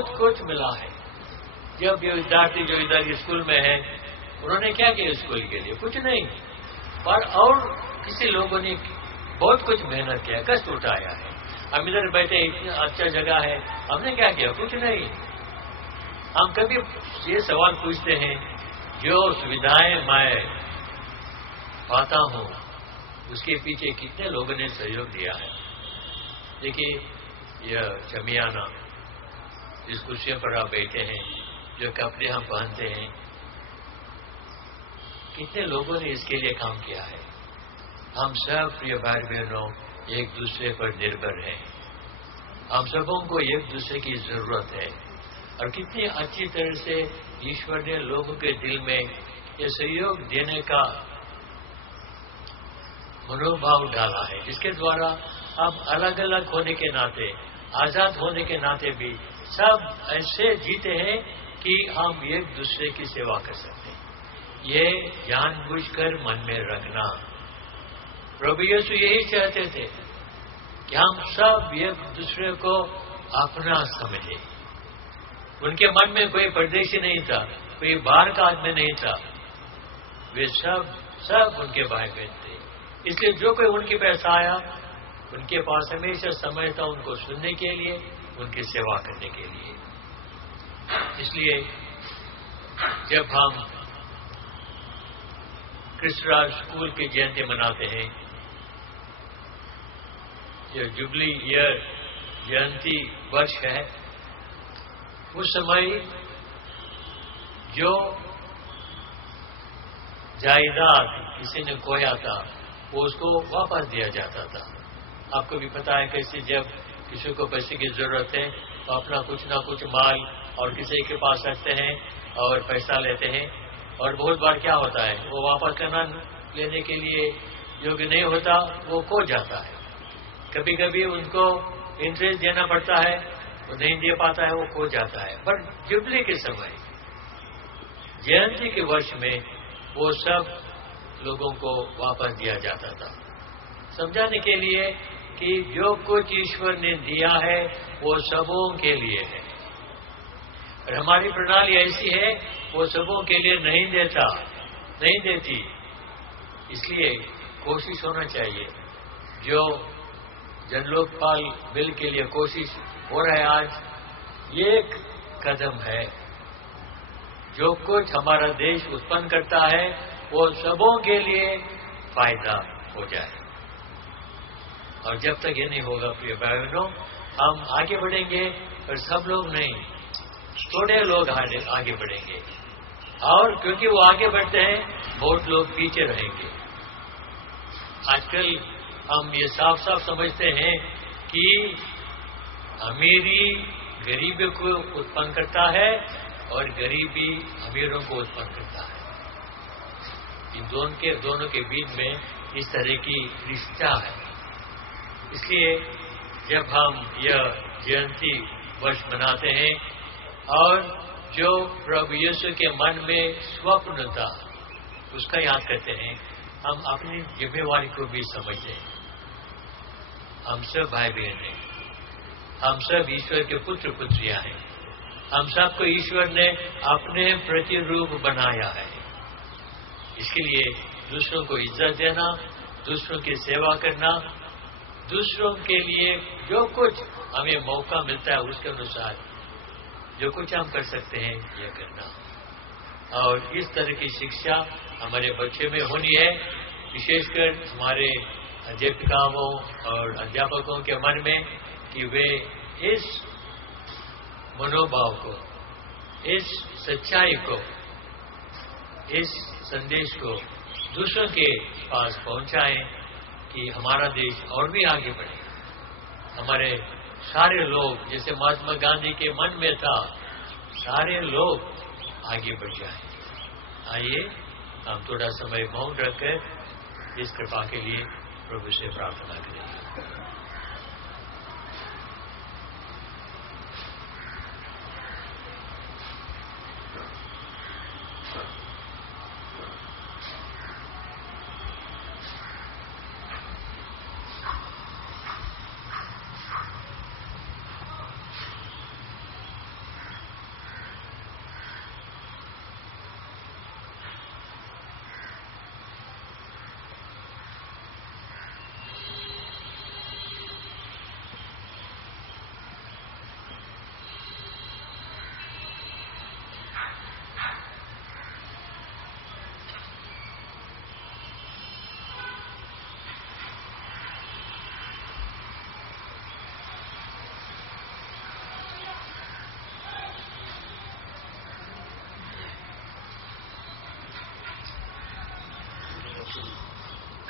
بہت کچھ ملا ہے. جب یہ ودیارتھی جو ادھر اسکول میں ہیں انہوں نے کیا کیا اسکول کے لیے؟ کچھ نہیں. پر اور کسی لوگوں نے بہت کچھ محنت کیا، کشٹ اٹھایا ہے. ہم ادھر بیٹھے اتنی اچھا جگہ ہے، ہم نے کیا کیا؟ کچھ نہیں. ہم کبھی یہ سوال پوچھتے ہیں جو سویدھائیں میں پاتا ہوں اس کے پیچھے کتنے لوگوں نے سہیوگ دیا ہے؟ دیکھیے یہ شمیانہ جس کرسیوں پر آپ بیٹھے ہیں، جو کپڑے ہم پہنتے ہیں، کتنے لوگوں نے اس کے لیے کام کیا ہے. ہم سب پریہ بھائی بہنوں ایک دوسرے پر نربھر ہیں. ہم سبوں کو ایک دوسرے کی ضرورت ہے. اور کتنی اچھی طرح سے ایشور نے لوگوں کے دل میں یہ سہیوگ دینے کا منوبھاؤ ڈالا ہے، جس کے دوارا ہم الگ الگ ہونے کے ناطے، آزاد ہونے کے ناطے بھی سب ایسے جیتے ہیں کہ ہم ایک دوسرے کی سیوا کر سکتے ہیں. یہ جان بوجھ کر من میں رکھنا. پربھو یسوع یہی چاہتے تھے کہ ہم سب ایک دوسرے کو اپنا سمجھیں. ان کے من میں کوئی پردیسی نہیں تھا، کوئی باہر کا آدمی نہیں تھا. وہ سب ان کے بھائی بہن تھے. اس لیے جو کوئی ان کے پاس آیا ان کے پاس ہمیشہ سمے تھا ان کو سننے کے لیے، ان کی سیوا کرنے کے لیے. اس لیے جب ہم کرسٹ راج اسکول کی جینتی مناتے ہیں، جو جبلی ایئر جینتی ورش ہے، اس سمے جو جائیداد کسی نے کھویا تھا وہ اس کو واپس دیا جاتا تھا. آپ کو بھی پتا ہے کیسے جب کسی کو پیسے کی ضرورت ہے تو اپنا کچھ نہ کچھ مال اور کسی کے پاس رکھتے ہیں اور پیسہ لیتے ہیں. اور بہت بار کیا ہوتا ہے وہ واپس کرنا لینے کے لیے یوگیہ نہیں ہوتا، وہ کھو جاتا ہے. کبھی کبھی ان کو انٹرسٹ دینا پڑتا ہے، وہ نہیں دے پاتا ہے، وہ کھو جاتا ہے. پر جبلی کے سمے جینتی کے ورش میں وہ سب لوگوں کو واپس دیا جاتا تھا، سمجھانے کے لیے کہ جو کچھ ایشور نے دیا ہے وہ سبوں کے لیے ہے. اور ہماری پرنالی ایسی ہے وہ سبوں کے لیے نہیں دیتی. اس لیے کوشش ہونا چاہیے. جو جن لوک پال بل کے لیے کوشش ہو رہا ہے آج، یہ ایک قدم ہے. جو کچھ ہمارا دیش اتپن کرتا ہے وہ سبوں کے لیے فائدہ ہو جائے. اور جب تک یہ نہیں ہوگا پریہ بھائی بہنوں، ہم آگے بڑھیں گے اور سب لوگ نہیں، تھوڑے لوگ آگے بڑھیں گے. اور کیونکہ وہ آگے بڑھتے ہیں بہت لوگ پیچھے رہیں گے. آج کل ہم یہ صاف صاف سمجھتے ہیں کہ امیری غریبی کو اتپن کرتا ہے اور غریبی امیروں کو اتپن کرتا ہے. ان دونوں کے بیچ میں اس طرح کی رشتہ ہے. اس لیے جب ہم یہ جینتی ورش مناتے ہیں اور جو پربھو یسوع کے من میں سوپن تھا اس کا یاد کرتے ہیں، ہم اپنی ذمہ داری کو بھی سمجھتے ہیں. ہم سب بھائی بہن ہیں، ہم سب ایشور کے پتر پتریاں ہیں. ہم سب کو ایشور نے اپنے پرتی روپ بنایا ہے. اس کے لیے دوسروں کو عزت دینا، دوسروں کی سیوا کرنا، دوسروں کے لیے جو کچھ ہمیں موقع ملتا ہے اس کے انوسار جو کچھ ہم کر سکتے ہیں یہ کرنا. اور اس طرح کی شکشا ہمارے بچے میں ہونی ہے، وشیش کر ہمارے ادھیاپکاؤں اور ادھیاپکوں کے من میں، کہ وہ اس منوبھاؤ کو، اس سچائی کو، اس سندیش کو دوسروں کے پاس پہنچائیں کہ ہمارا دیش اور بھی آگے بڑھے. ہمارے سارے لوگ، جیسے مہاتما گاندھی کے من میں تھا، سارے لوگ آگے بڑھ جائیں. آئیے ہم تھوڑا سمے مون رکھ کر اس کرپا کے لیے پربھو سے پرارتھنا کریں.